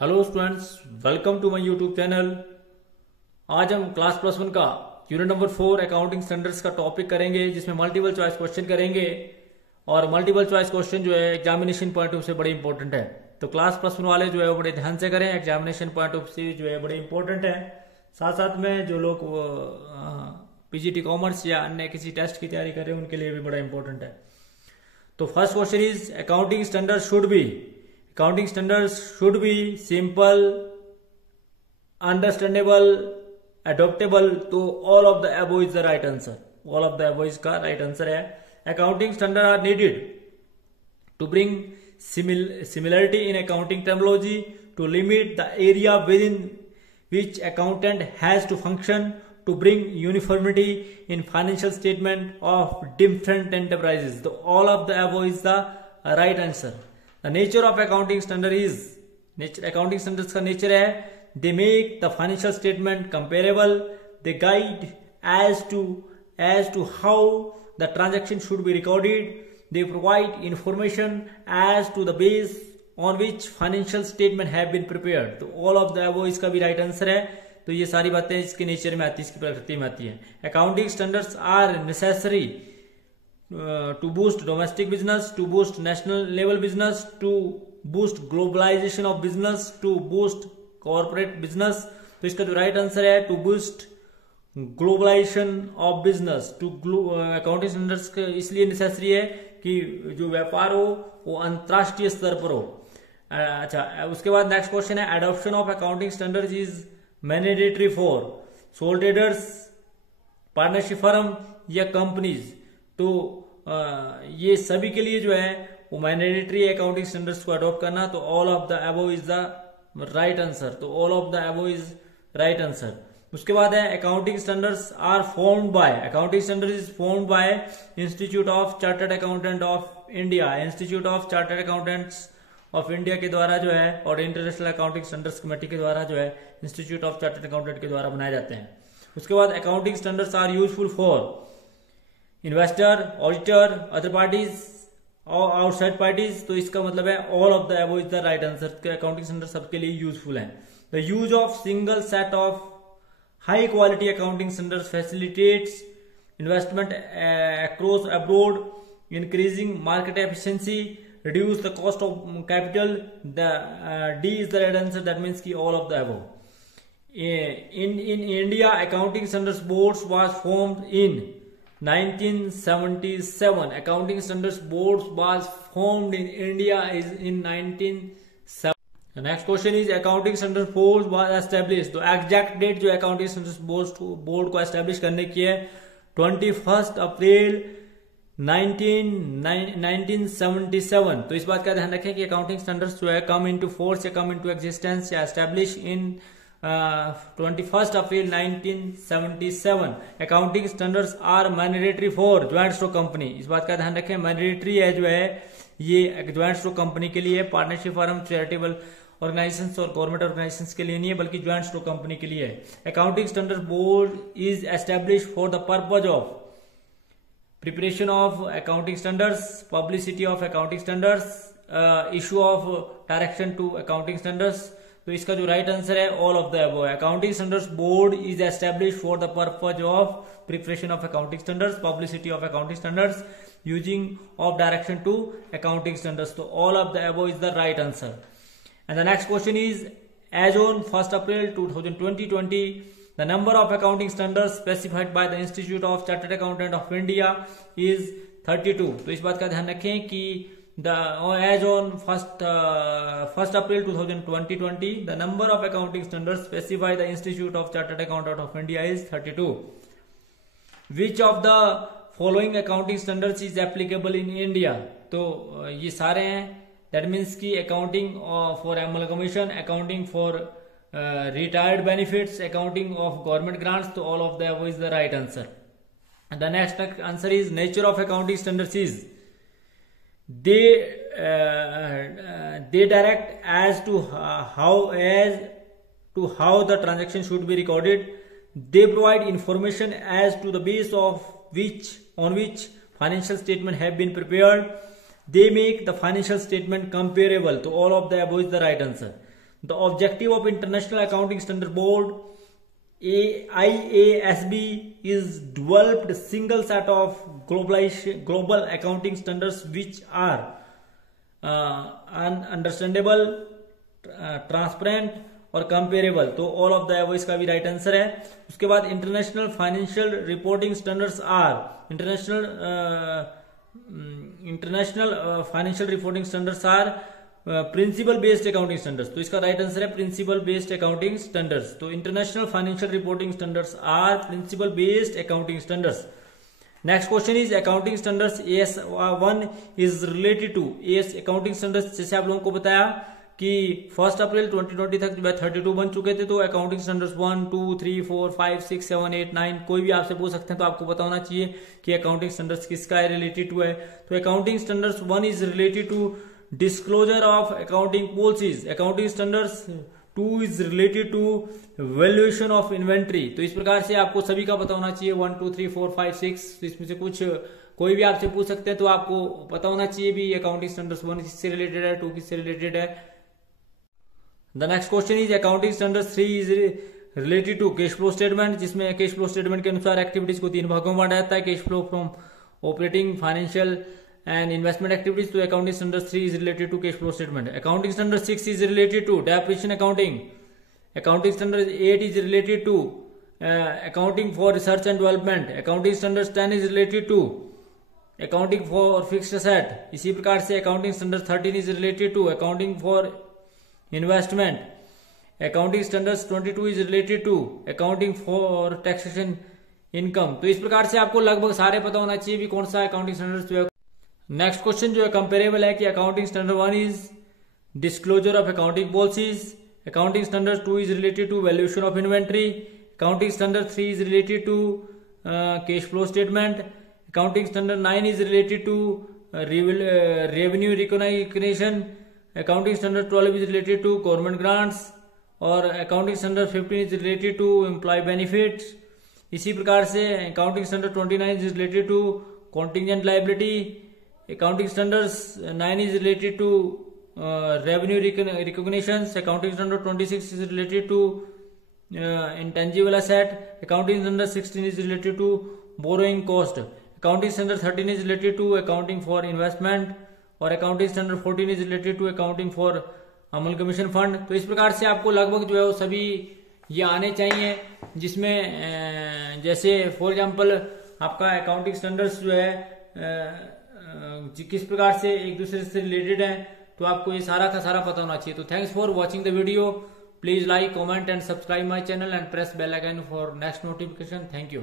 Hello students, welcome to my YouTube channel. आज हम class plus one का unit number 4 accounting standards का topic करेंगे, जिसमें मल्टीपल चॉइस क्वेश्चन करेंगे। और मल्टीपल चॉइस क्वेश्चन जो है एग्जामिनेशन पॉइंट ऑफ से बड़े इंपॉर्टेंट है, तो क्लास प्लस वन वाले जो है वो बड़े ध्यान से करें। एग्जामिनेशन पॉइंट ऑफ से जो है बड़े इंपॉर्टेंट है। साथ साथ में जो लोग पीजीटी कॉमर्स या अन्य किसी टेस्ट की तैयारी कर रहे हैं उनके लिए भी बड़ा इंपॉर्टेंट है। तो first question is accounting standards should be simple, understandable, adoptable. तो all of the above is the right answer. All of the above इसका राइट आंसर है। Accounting standard are needed to bring similarity in accounting terminology, to limit the area within which accountant has to function, to bring uniformity in financial statement of different enterprises. So all of the above is the right answer. The nature of accounting standard is, accounting standards का nature है, they make the financial statement comparable, they guide as to how the transaction should be recorded, they provide information as to the base on which financial statement have been prepared. तो all of the above इसका भी right answer है। तो ये सारी बातें इसके nature में आती है, इसकी प्रकृति में आती है। Accounting standards are necessary to boost domestic business, to boost national level business, to boost globalisation of business, to boost corporate business. तो इसका जो राइट आंसर है to boost globalisation of business. Accounting standards इसलिए necessary है कि जो व्यापार हो वो अंतरराष्ट्रीय स्तर पर हो। अच्छा, उसके बाद नेक्स्ट क्वेश्चन है adoption of accounting standards is mandatory for sole traders, partnership firm या कंपनीज। तो ये सभी के लिए जो है वो मैंडेटरी अकाउंटिंग स्टैंडर्ड्स को अडॉप्ट करना। तो all of the above is the right answer. तो all of the above is right answer. उसके बाद है accounting standards are formed by, accounting standards is formed by institute of chartered accountant of India. Institute of chartered accountants of India के द्वारा जो है और international accounting standards committee के द्वारा जो है इंस्टीट्यूट ऑफ चार्टर्ड अकाउंटेंट के द्वारा बनाए जाते हैं। उसके बाद accounting standards are useful for investor, auditor, other parties और आउटसाइड पार्टीज। तो इसका मतलब है all of the above is the right answer. Accounting standard सबके लिए यूजफुल है। The use of single set of high quality accounting standards facilitates investment across abroad, increasing market efficiency, reduce the cost of capital. The D is the right answer. That means ki all of the above. In India, accounting standards boards was formed in 1977. Accounting standards boards was formed in India is in 1977. The next question is accounting standards board was established. तो exact date जो accounting standards board को establish करने की है 21 April 1977। तो इस बात का ध्यान रखें कि अकाउंटिंग स्टैंडर्ड्स जो है कम इनटू फोर्स या कम इनटू एग्जिस्टेंस या establish in 21 April 1977। Accounting standards are mandatory for joint stock company. इस बात का ध्यान रखें, मैंडेटरी है जो है ये ज्वाइंट स्टॉक कंपनी के लिए, पार्टनरशिप फर्म, चैरिटेबल ऑर्गेनाइजेशंस और गवर्नमेंट ऑर्गेनाइजेशंस के लिए नहीं है, बल्कि ज्वाइंट स्टॉक कंपनी के लिए है। Accounting standard board is establish for the purpose of preparation of accounting standards, publicity of accounting standards, issue of direction to accounting standards. तो इसका जो राइट आंसर है ऑल ऑफ द अबव है। Accounting standards board is establish for the purpose of preparation of accounting standards, publicity of accounting standards, using of direction to accounting standards. So all of the above is the right answer. And the next question is, as on 1st April 2020, the number of accounting standards specified by the Institute of Chartered Accountant of India is 32. तो इस बात का ध्यान रखें कि as on 1st April 2020, the number of accounting standards specified by the Institute of Chartered Accountant of India is 32. Which of the following accounting standards is applicable in India. तो ये सारे हैं। दैट मीन्स की accounting for amalgamation, accounting for retired benefits, accounting of government grants. तो all of the above is the right answer. The next answer is nature of accounting standards is they direct as to how the transaction should be recorded, they provide information as to the base of on which financial statement have been prepared, they make the financial statement comparable. तो all of the above is the right answer. The objective of international accounting standard board IASB is developed single set of global accounting standards which are understandable, transparent और comparable. तो all of the above इसका भी right answer है। उसके बाद international financial reporting standards are international financial reporting standards are principle based accounting standards. तो इसका right answer है प्रिंसिपल बेस्ड अकाउंटिंग स्टैंडर्ड्स। तो international financial reporting standards are principle based accounting standards. Next question is accounting standards AS1 is related to AS accounting standards. जैसे आप लोगों को बताया कि 1 अप्रैल 2020 तक 32 बन चुके थे। तो अकाउंटिंग स्टैंडर्ड्स 1, 2, 3, 4, 5, 6, 7, 8, 9 कोई भी आपसे पूछ सकते हैं। तो आपको पता होना चाहिए कि अकाउंटिंग स्टैंडर्ड्स किसका रिलेटेड टू है। तो accounting standards 1 is related to disclosure of accounting policies. Accounting standards 2 is related to valuation of inventory. तो इस प्रकार से आपको सभी का पता होना चाहिए 1, 2, 3, 4, 5, 6। तो इसमें से कुछ कोई भी आपसे पूछ सकते हैं तो आपको पता होना चाहिए भी अकाउंटिंग स्टैंडर्ड्स 1 किससे रिलेटेड है, 2 किससे रिलेटेड है। The next question is accounting standards 3 is related to cash flow statement, जिसमें कैश फ्लो स्टेटमेंट के अनुसार एक्टिविटीज को 3 भागों में बांटा जाता है। Cash flow from operating, financial and investment activities। to accounting standard 3 is related to cash flow statement। accounting standard 6 is related to depreciation accounting। accounting standard 8 is related to accounting for research and development। accounting standard 10 is related to accounting for fixed asset। इसी प्रकार से accounting standard 13 is related to accounting for investment। accounting standards 22 is related to accounting for taxation income। तो इस प्रकार से आपको लगभग सारे पता होना चाहिए भी कौन सा अकाउंटिंग स्टैंडर्ड्स। नेक्स्ट क्वेश्चन जो है कंपेरेबल है कि accounting standard 1 is disclosure of accounting policies. Accounting standard 2 is related to valuation of inventory. Accounting standard 3 is related to cash flow statement. Accounting standard 9 is related to revenue recognition. Accounting standard 12 is related to government grants. और accounting standard 15 is related to employ benefits. इसी प्रकार से accounting standard 29 is related to contingent liability. accounting standards 9 is related to revenue recognitions। accounting standard 26 is related to intangible asset। accounting standard 16 is related to borrowing cost। accounting standard 13 is related to accounting for investment। और accounting standard 14 is related to accounting for amalgamation fund। तो इस प्रकार से आपको लगभग जो है वो सभी ये आने चाहिए, जिसमें जैसे फॉर एग्जांपल आपका अकाउंटिंग स्टैंडर्ड्स जो है किस प्रकार से एक दूसरे से रिलेटेड है। तो आपको ये सारा का सारा पता होना चाहिए। तो thanks for watching the video. Please like, comment and subscribe my channel and press bell icon for next notification. Thank you.